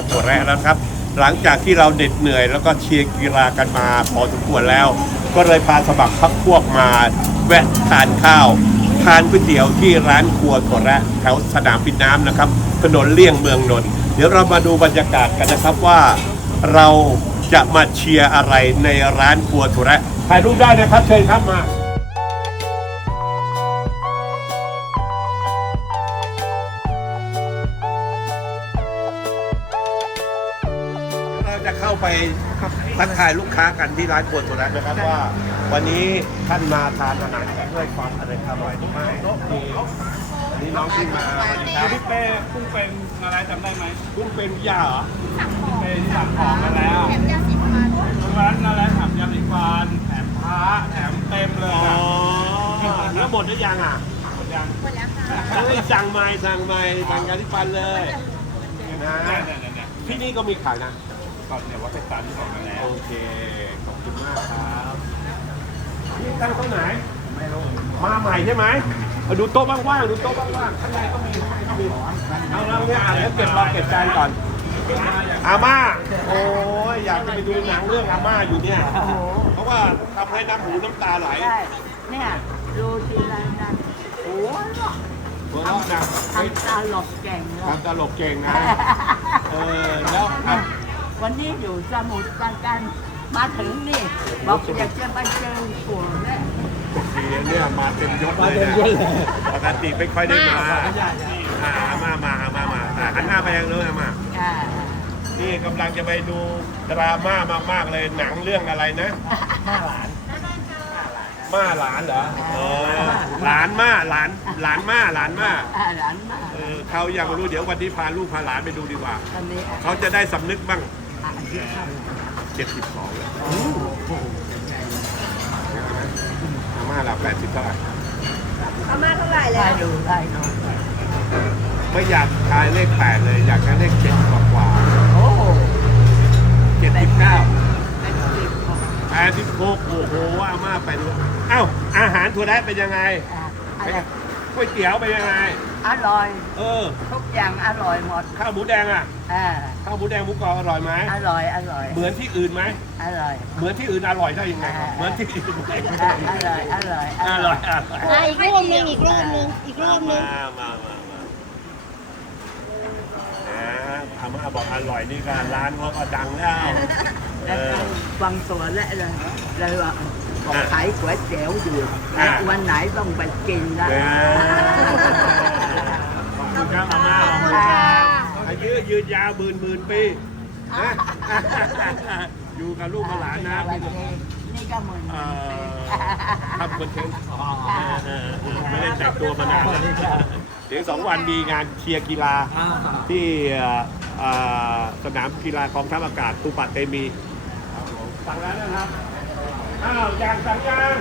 ตัวถั่วแระแล้วครับ หลังจากที่เราเหน็ดเหนื่อย แล้วก็เชียร์กีฬากันมาพอสมควรแล้ว ก็เลยพาสมัครพักพวกมาแวะทานข้าวทานก๋วยเตี๋ยวที่ร้านครัวถั่วแระแถวสนามบินน้ำนะครับ ถนนเลี่ยงเมืองนนท์เดี๋ยวเรามาดูบรรยากาศกันนะครับว่าเราจะมาเชียร์อะไรในร้านครัวถั่วแระถ่ายรูปได้นะครับเชิญครับมา ทักทายลูกค้ากันที่ร้านครัวตัวนั้นนะครับว่า วันนี้ท่านมาทานอาหารกันด้วยความอร่อยอร่อยหรือไม่นี่อันนี้น้องขึ้นมาสวัสดีครับพี่เป้กุ้งเป็นอะไรจำได้ไหมกุ้งเป็นยาเหรอเป็นที่สั่งของมาแล้วแถมยาสีฟันรงนั้นอะไรแถมยาสีฟันแถมพระแถมเต็มเลยอ๋ออะแล้วหมดหรือยังอะหมดยังหมดแล้วค่ะสั่งใหม่สั่งใหม่สั่งยาที่ฟันเลยนะที่นี่ก็มีขายนะ ก่อนเนี่ยว่าเป็นตามที่บอกมาแล้วโอเคขอบคุณมากครับนี่ตั้งโต๊ะไหนไม่รู้มาใหม่ใช่ไหมมาดูโต๊ะว่างๆดูโต๊ะว่างๆข้างในก็มีข้างในก็มีเอาเราเนี่ยอ่านแล้วเก็บรอเก็บจานก่อน อาม่า โอ้ยอยากจะไปดูหนังเรื่องอาม่าอยู่เนี่ยเพราะว่าทำให้น้ำหูน้ำตาไหลใช่เนี่ยดูทีไรนั้นโอ้ยหัวเราะนะเฮ้ยทำตาหลบเก่งเลยทำตลกเก่งนะ เออ แล้วอะ วันนี้อยู่สมุทรปราการมาถึงนี่ บอกอยากจะไปเจอผัวเนี่ยทีเนี่ยมาเต็มยศเลยนะปกติไม่ค่อยได้มาอ่าอาม่ามาอาม่ามาอะหันหน้าไปยังเลยอาม่าอ่านี่กำลังจะไปดูดราม่ามากๆเลยหนังเรื่องอะไรนะม่าหลานเหรออ๋อหลานม่าหลานหลานม่าหลานม่าอ่าหลานมาเออเขายังไม่รู้เดี๋ยววันนี้พาลูกพาหลานไปดูดีกว่าตอนนี้เขาจะได้สำนึกบ้าง อ่านที่เข้า72แล้วอาม่าเรา80เท่าไหร่อาม่าเท่าไหร่ได้แล้วดูได้ดูไม่อยากทายเลข8เลย อยากจะเลข7กว่ากว่าโอ้79เป็นสิบของแปดสิบหกโอ้โหอาม่าไปดูเอ้าอาหารถั่วแระเป็นยังไงอ่าอะไรก๋วยเตี๋ยวเป็นยังไง อร่อย เออ ทุกอย่างอร่อยหมดข้าวหมูแดงอะ อ่าข้าวหมูแดงหมูกรอบอร่อยไหมอร่อยอร่อย เหมือนที่อื่นไหมอร่อย เหมือนที่อื่นอร่อยได้ยังไงอ่า เหมือนที่อื่นไหมอ่าอร่อย อร่อย อร่อยอร่อยอะอีกรูปหนึงอีกรูปหนึงอีกรูมาปหนึมางมามามาอ่าอาม่าบอกอร่อยนี่ก็ร้านเขาก็ดังแล้ว เอแล้วอก็ฟังตัวและเลยเลยว่าบอกอะขายก๋วยเตี๋ยวอยู่อะแล้ววันไหนต้องไปกินนะ เออขอบ คุณครับอาม่าขอบคุณครับอายุยืนยาวหมื่นหมื่นปีนะอยู่กับลูกกับหลานนะวันนี้นี่ก็เหมือนเอ่อทำคอนเทนต์เออเออเออไม่ได้แต่งตัวมานานแล้วเดี๋ยวสองวันมีงานเชียร์กีฬาที่เอ่อเอ่อสนามกีฬากองทัพอากาศตูปะเตมีสั่งแล้วนะครับอ้าวอย่างสั่งยัง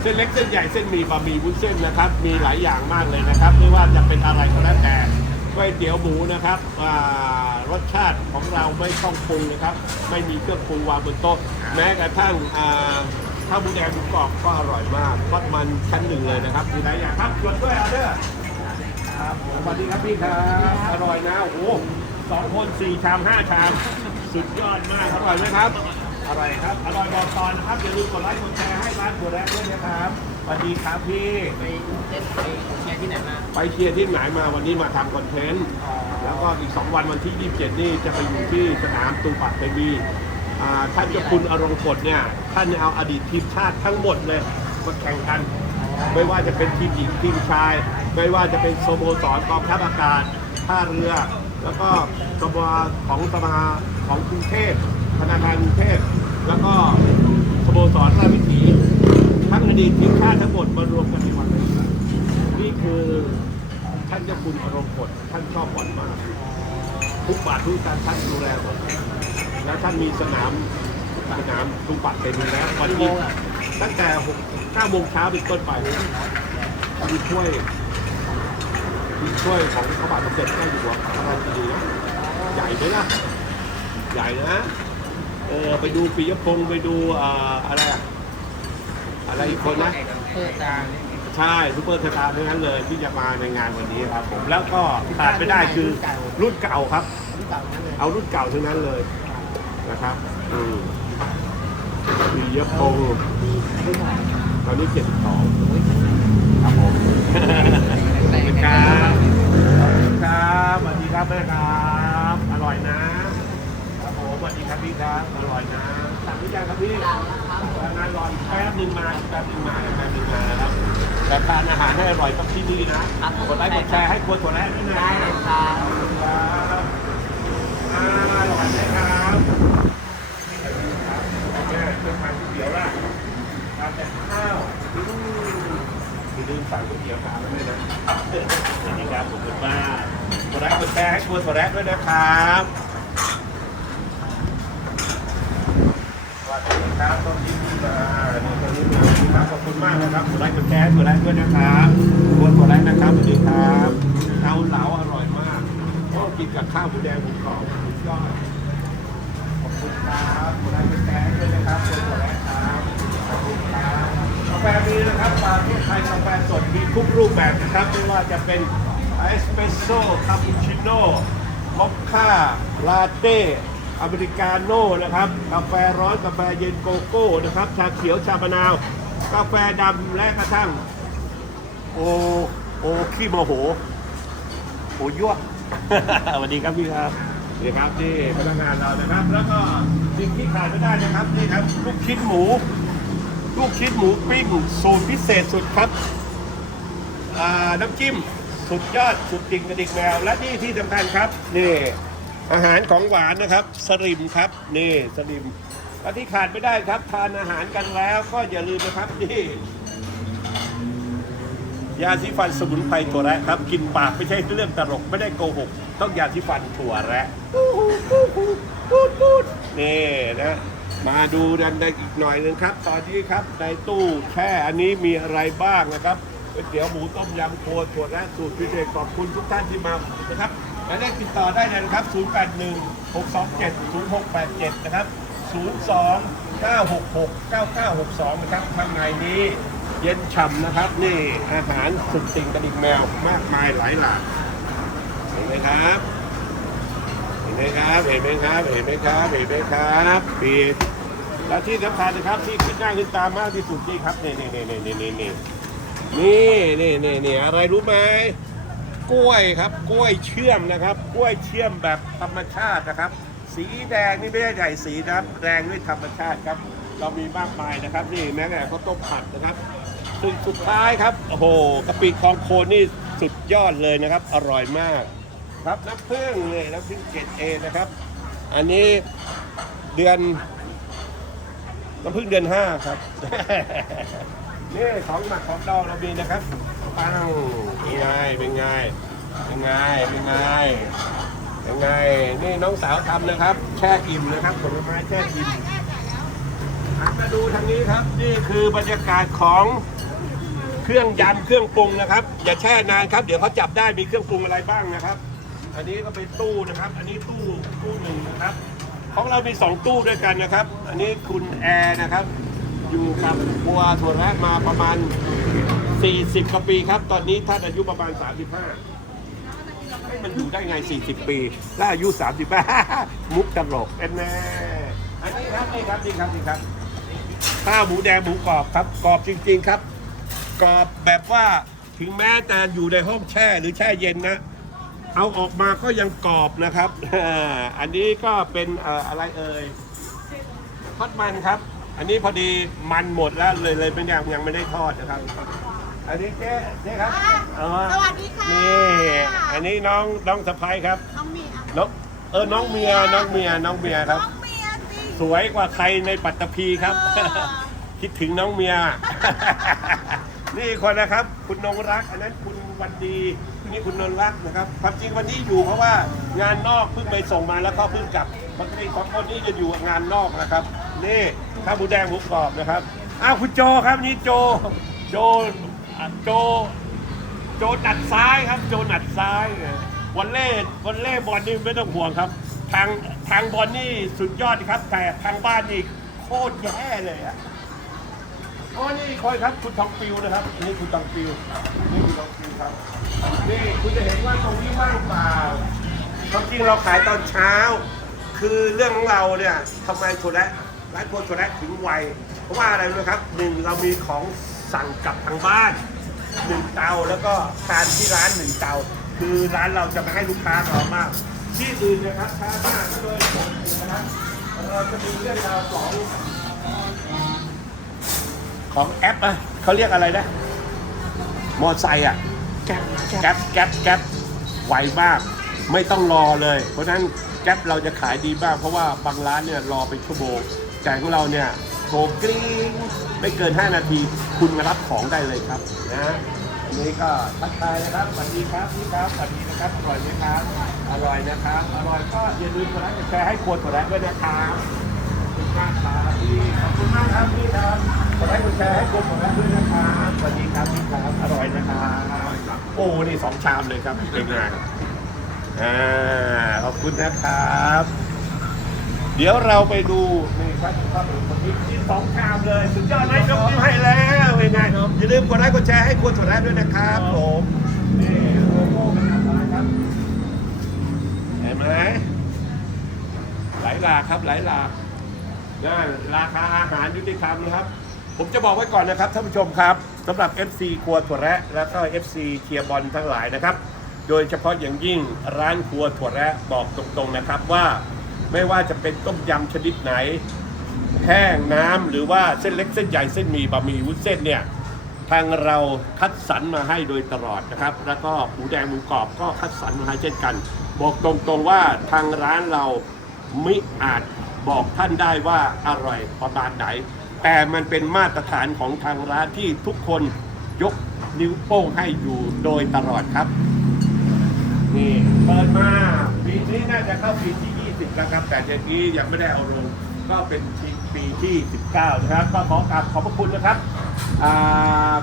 เส้นเล็กเส้นใหญ่เส้นมีบะหมี่วุ้นเส้นนะครับ มีหลายอย่างมากเลยนะครับ ไม่ว่าจะเป็นอะไรก็แล้วแต่ก๋วยเตี๋ยวหมูนะครับรสชาติของเราไม่ต้องปรุงนะครับ ไม่มีเครื่องปรุงวางบนโต๊ะแม้กระทั่งอ่าข้าวหมูแดงหมูกรอบก็อร่อยมากทอดมันชั้นหนึ่งเลยนะครับมีหลายอย่างครับชวนด้วยออเดอร์ครับสวัสดีครับพี่ครับอร่อยนะโอ้โหสองคนสี่ชามห้าชาม สุดยอดมากอร่อยไหมครับ อร่อยครับ อร่อยบอกตอนนะครับ อย่าลืมกดไลค์กดแชร์ให้ร้านบัวแดงด้วยนะครับสวัสดีครับพี่ ไปเล่นไปเชียร์ที่ไหนมาไปเชียร์ที่ไหนมาวันนี้มาทำคอนเทนต์ แล้วก็อีก 2 วันวันที่ 27 นี่จะไปอยู่ที่สนามตูปัดเบบีท่านเจ้าคุณอรงกฎเนี่ย ท่านเอาอดีตทีมชาติทั้งหมดเลยมาแข่งกัน ไม่ว่าจะเป็นทีมหญิงทีมชาย ไม่ว่าจะเป็นสโมสรกองทัพอากาศท่าเรือ แล้วก็สโมของสมาของกรุงเทพธนาคารกรุงเทพ แล้วก็สโมสรราชวิถีทั้งอดีตทีมชาติทั้งหมดมารวมกันในวันนี้นี่คือท่านเจ้าคุณอรงกฎท่านชอบบอลมากทุกบาททุกสตางค์ท่านดูแลหมดแล้วท่านมีสนามสนามทุกบัตรเต็มแล้ววันนี้ตั้งแต่หกเก้าโมงเช้าเป็นต้นไปมีถ้วยมีถ้วยของพระบาทสมเด็จพระอยู่หัวพระราชินีใหญ่ไหมล่ะใหญ่นะ ไปดูปิยพงศ์ไปดูอ่าอะไรอะอะไรอีกคนนะเพื่อจาใช่ซูเปอร์สตาร์ทั้งนั้นเลยที่จะมาในงานวันนี้ครับผมแล้วก็ขาดไม่ได้คือรุ่นเก่าครับเอารุ่นเก่าทั้งนั้นเลยนะครับอืมปียพงศ์ตอนนี้เจ็ดสองครับผมขอบคุณครับขอบคุณครับสวัสดีครับแม่ครับ อร่อยนะ สวัสดีครับพี่ครับอร่อยนะสั่งหรือยังครับพี่งานรออีกแป๊บหนึงมาอีกแป๊บหนึงมาอีกแป๊บหนึงมานะครับแต่ทานอาหารให้อร่อยต้องที่นี่นะกดไลค์กดแชร์ให้ครัวถั่วแระด้วยนะได้เลยครับอร่อยไหมครับนี่ครับแม่เครื่องทานก๋วยเตี๋ยวล่ะทานแต่ข้าวอืมอย่าลืมสั่งก๋วยเตี๋ยวตามมาด้วยนะสวัสดีครับขอบคุณมากกดไลค์กดแชร์ให้ครัวถั่วแระด้วยนะครับสวัสดี ครับต้องยิ้มมานี่ตอนนี้มาครับขอบคุณมากนะครับกดไลค์กดแชร์ให้ครัวแระด้วยนะครับครัวถั่วแระนะครับสวัสดีครับเกาเหลาอร่อยมากต้องกินกับข้าวหมูแดงหมูกรอบสุดยอดขอบคุณครับคุณได้เป็นแกงด้วยนะครับเป็นตัวแรกครับขอบคุณครับกาแฟมีนะครับปาที่ไทยกาแฟสดมีทุกรูปแบบนะครับไม่ว่าจะเป็นเอสเปรสโซ่คาปูชิโน่มอคค่าลาเต้ อเมริกาโน่นะครับกาแฟร้อนกาแฟเย็นโกโก้นะครับชาเขียวชามะนาว กาแฟดำและกระทั่ง โอโอขี้โมโหโอ้ยั่วสวัสดีครับพี่ครับนี่ครับนี่พนักงานเรานะครับ แล้วก็สิ่งที่ขาดไม่ได้นะครับนี่ครับลูกชิ้นหมู ลูกชิ้นหมูปิ้งสูตรพิเศษสุดครับอ่าน้ำจิ้มสุดยอดสุดจริงกระดิกแมวและนี่ที่สำคัญครับนี่ อาหารของหวานนะครับ สลิมครับ นี่สลิมและที่ขาดไม่ได้ครับทานอาหารกันแล้วก็อย่าลืมนะครับนี่ยาสีฟันสมุนไพรถั่วแระครับ กินปากไม่ใช่เรื่องตลกไม่ได้โกหก ต้องยาสีฟันถั่วแระนี่นะมาดูกันได้อีกหน่อยหนึงครับ ตอนนี้ครับในตู้แช่อันนี้มีอะไรบ้างนะครับก๋วยเตี๋ยวหมูต้มยำโครัวถั่วแระสูตรพิเศษขอบคุณทุกท่านที่มานะครับ และได้ติดต่อได้เลยนะครับ 081 627 0687 นะครับ 02 966 9962 นะครับข้างในนี้เย็นฉ่ำนะครับ นี่อาหารสุดติ่งกระดิ่งแมวมากมายหลายหลากเห็นไหมครับ เห็นไหมครับ เห็นไหมครับ เห็นไหมครับ เห็นไหมครับปีและที่สำคัญนะครับที่ขึ้นหน้าขึ้นตามากที่สุดนี่ครับนี่นี่นี่นี่นี่นี่นี่นี่นี่นี่อะไรรู้ไหม กล้วยครับ กล้วยเชื่อมนะครับ กล้วยเชื่อมแบบธรรมชาตินะครับ สีแดงนี่ไม่ใช่ใหญ่สีนะครับแดงด้วยธรรมชาติครับ เรามีมากมายนะครับ นี่แม้แต่ข้าวต้มผัดนะครับสุดสุดท้ายครับโอ้โหกะปิคองโคนนี่สุดยอดเลยนะครับ อร่อยมาก ครับน้ำผึ้งเลยน้ำผึ้งเกรดเอนะครับ อันนี้เดือนน้ำผึ้งเดือนห้าครับ นี่ของหมักของดองเรามีนะครับ ปังเป็นไงเป็นไงเป็นไงเป็นไงเป็นไงนี่น้องสาวทำนะครับ แช่อิ่มนะครับผลไม้แช่อิ่มหันมาดูทางนี้ครับ นี่คือบรรยากาศของเครื่องยำเครื่องปรุงนะครับ อย่าแช่นานครับ เดี๋ยวเขาจับได้มีเครื่องปรุงอะไรบ้างนะครับ อันนี้ก็เป็นตู้นะครับ อันนี้ตู้ตู้หนึ่งนะครับ ของเรามีสองตู้ด้วยกันนะครับ อันนี้คุณแอร์นะครับ อยู่กับบัวถั่วแระมาประมาณ 40กว่าปีครับ ตอนนี้ท่านอายุประมาณ 35ให้มันอยู่ได้ไง 40 ปี และอายุ 35 มุกตลกเป็นแน่อันนี้ครับนี่ครับนี่ครับนี่ครับข้าวหมูแดงหมูกรอบครับกรอบจริง ๆครับกรอบแบบว่าถึงแม้จะอยู่ในห้องแช่หรือแช่เย็นนะ เอาออกมาก็ยังกรอบนะครับ อันนี้ก็เป็นอะไรเอ่ยทอดมันครับ อันนี้พอดีมันหมดแล้วเลยเลยเป็นอยังยังไม่ได้ทอดนะครับ อันนี้เจ๊เจ๊ครับเออสวัสดีค่ะ นี่อันนี้น้องน้องสะพ้ายครับน้องเมียน้องเออน้องเมียน้องเมียน้องเมียครับ น้องเมียสิสวยกว่าใครในปัตตภีครับเออคิดถึงน้องเมีย นี่คนนะครับ คุณนงรัก อันนั้นคุณวันดีนี่คุณนนรักนะครับความจริงวันนี้อยู่เพราะว่างานนอกเพิ่งไปส่งมาแล้วก็เพิ่งกลับปกติสองคนนี้จะอยู่งานนอกนะครับ นี่ข้าวหมูแดงหมูกรอบนะครับอ้าวคุณโจครับนี่โจโจอะ โจ โจหนัดซ้ายครับ โจหนัดซ้ายวันเล่วันเล่บอลนี่ไม่ต้องห่วงครับ ทางทางบอลนี่สุดยอดครับ แต่ทางบ้านนี่โคตรแย่เลยอะอ๋อนี่คอยครับคุณทองปิวนะครับนี่คุณทองปิวนี่คุณทองปิวครับนี่คุณจะเห็นว่าตรงนี้ว่างเปล่าความจริงเราขายตอนเช้า คือเรื่องของเราเนี่ยทำไมโทรแระร้านโคโทรแระถึงไวเพราะว่าอะไรรู้ไหมครับหนึ่งเรามีของ สั่งกลับทางบ้านหนึ่งเตาแล้วก็ทานที่ร้านหนึ่งเตา คือร้านเราจะไม่ให้ลูกค้ารอมาก ที่อื่นนะครับช้ามากก็เลยผมนะครับเราจะมีเรื่องราวของของแอปอะเขาเรียกอะไรนะมอไซค์อะแก๊ปแก๊ปแก๊ปแก๊ปไวมาก ไม่ต้องรอเลย เพราะฉะนั้นแก๊ปเราจะขายดีมาก เพราะว่าบางร้านเนี่ยรอเป็นชั่วโมงแต่ของเราเนี่ย โทรกริ้งไม่เกิน 5 นาที คุณมารับของได้เลยครับนะอันนี้ก็ทักทายนะครับสวัสดีครับพี่ครับสวัสดีนะครับอร่อยไหมครับอร่อยนะครับอร่อยก็อย่าลืมกดไลค์กดแชร์ให้ควรกดไลค์ด้วยนะครับขอบคุณมากครับพี่ขอบคุณมากครับพี่ครับกดไลค์กดแชร์ให้กดกดไลค์ด้วยนะครับสวัสดีครับพี่ครับอร่อยนะครับโอ้นี่สองชามเลยครับเป็นไงอ่าขอบคุณนะครับ เดี๋ยวเราไปดูนี่ครับ กินสองชามเลย สุดยอดเลยยกนิ้วให้แล้วเป็นไงอย่าลืมกดไลค์กดแชร์ให้ควรกดไลค์ด้วยนะครับผมนี่โลโก้เป็นอะไรครับเห็นไหมไหลหลากครับไหลหลากนะราคาอาหารยุติธรรมนะครับ ผมจะบอกไว้ก่อนนะครับท่านผู้ชมครับสำหรับ FC ครัวถั่วแระแล้วก็ FC เคียร์บอลทั้งหลายนะครับ โดยเฉพาะอย่างยิ่งร้านครัวถั่วแระบอกตรงๆนะครับว่าไม่ว่าจะเป็นต้มยำชนิดไหน แห้งน้ำหรือว่าเส้นเล็กเส้นใหญ่เส้นหมี่บะหมี่วุ้นเส้นเนี่ยทางเราคัดสรรมาให้โดยตลอดนะครับ แล้วก็หมูแดงหมูกรอบก็คัดสรรมาให้เช่นกัน บอกตรงๆว่าทางร้านเราไมิอาจบอกท่านได้ว่าอร่อยประมาณไหน แต่มันเป็นมาตรฐานของทางร้านที่ทุกคนยกนิ้วโป้งให้อยู่โดยตลอดครับ นี่เปิดมาปีนี้น่าจะเข้าปีที่ 20 แล้วครับ แต่เดือนนี้ยังไม่ได้เอาลงก็เป็นปี ที่ 19 นะครับ ก็ขอกราบขอบพระคุณนะครับ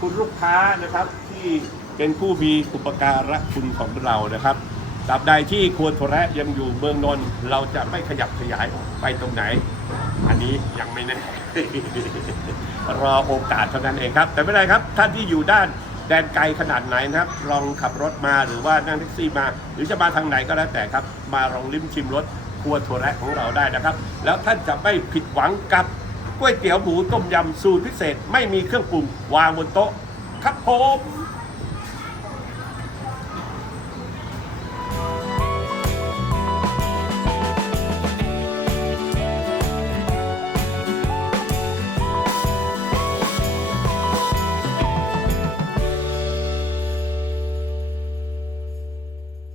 คุณลูกค้านะครับที่เป็นผู้มีอุปการะคุณของเรานะครับตราบใดที่ครัวโทระยังอยู่เมืองนนท์เราจะไม่ขยับขยายไปตรงไหน อันนี้ยังไม่แน่รอโอกาสเท่านั้นเองครับ แต่ไม่เป็นไรครับท่านที่อยู่ด้านแดนไกลขนาดไหนนะครับ ลองขับรถมาหรือว่านั่งแท็กซี่มา หรือจะมาทางไหนก็แล้วแต่ครับ มาลองลิ้มชิมรส ครัวถั่วแระของเราได้นะครับ แล้วท่านจะไม่ผิดหวังกับก๋วยเตี๋ยวหมูต้มยำสูตรพิเศษ ไม่มีเครื่องปรุงวางบนโต๊ะครับผม